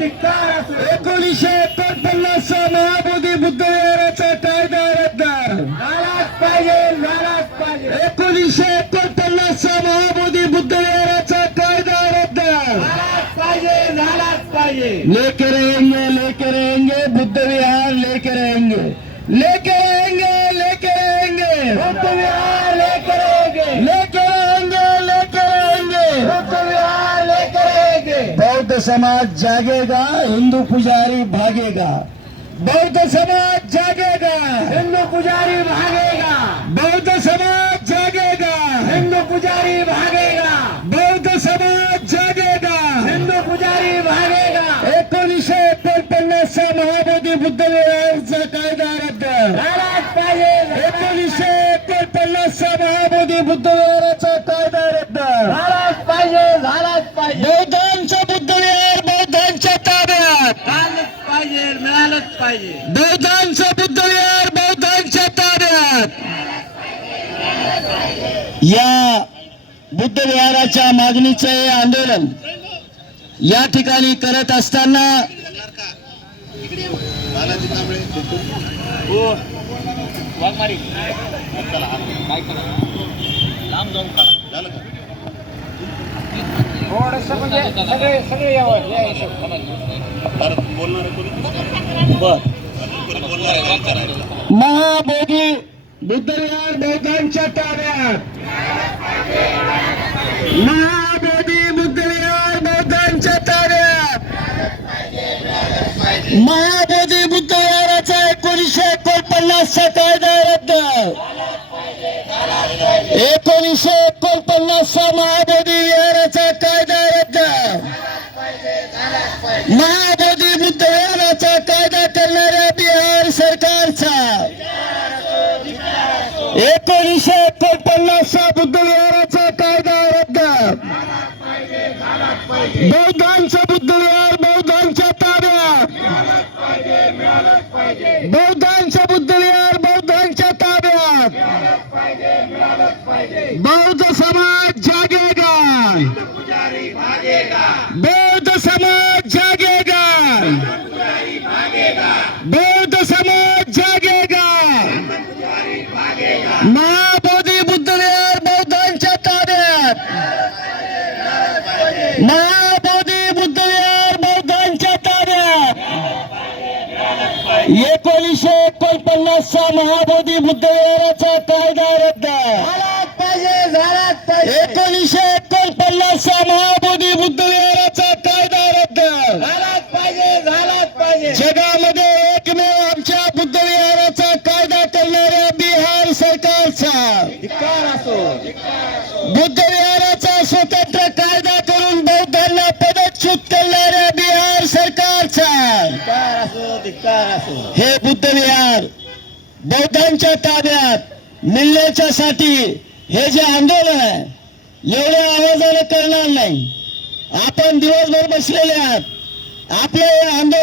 एकोणीसशे एकोणपन्नास महाबोधी बुद्ध विहाराचा कायदा रद्द एकोणीसशे एकोणपन्नास महाबोधी बुद्ध विहाराचा कायदा रद्द लेके रहेंगे लेके रहेंगे बुद्ध विहार लेके रहेंगे लेके रहेंगे लेके रहेंगे बुद्ध विहार लेकर रहेंगे लेके बौद्ध समाज जागेगा हिंदू पुजारी भागेगा। बौद्ध समाज जागेगा। हिंदू पुजारी भागेगा। बौद्ध समाज जागेगा। हिंदू पुजारी भागेगा। बौद्ध समाज जागेगा। हिंदू पुजारी भागेगा। एकोणीसशे एकोणपन्नासचा महाबोधी बुद्ध विहाराचा कायदा रद्द। पाहिजे एकोणीसशे एकोणपन्नासचा महाबोधी बुद्ध विहाराचा कायदा रद्द। झालाच पाहिजे झालाच मिळालंच पाहिजे. बौद्धांचं बुद्ध विहार बौद्धांच्या ताब्यात. या बुद्ध विहाराच्या मागणीचं हे आंदोलन या ठिकाणी करत असताना म्हणजे सगळे सगळे यावं या हिशोब महाबोधी बुद्ध विहार बौद्धांच्या ताब्यात. महाबोधी बुद्ध विहार बौद्धांच्या ताब्यात. महाबोधी बुद्ध विहाराचा एकोणीसशे एकोणपन्नासचा कायदा रद्द. एकोणीसशे एकोणपन्नासचा महाबोधी विहाराचा कायदा रद्द. महाबोधी बुद्ध विहाराचा कायदा करणाऱ्या बिहार सरकारचा एकोणीसशे एकोणपन्नासचा बुद्ध विहाराचा कायदा रद्द. बौद्धांचं बुद्ध विहार बौद्धांच्या ताब्यात. बौद्धांचं बुद्ध विहार बौद्धांच्या ताब्यात. बौद्ध समाज जागेगा बौद्ध समाज जागेगा बौद्ध एकोणीसशे एकोणपन्नासचा महाबोधी बुद्ध विहाराचा कायदा रद्द. एकोणीसशे एकोणपन्नासचा महाबोधी बुद्ध विहाराचा कायदा रद्द. झालाच पाहिजे झालाच पाहिजे. जगामध्ये हे बुद्ध विहार बौद्धांच्या ताब्यात मिळण्याच्या साठी हे जे आंदोलन आहे एवढ्या आवाजाने करणार नाही. आपण दिवसभर बसलेले आहात. आपलं हे आंदोलन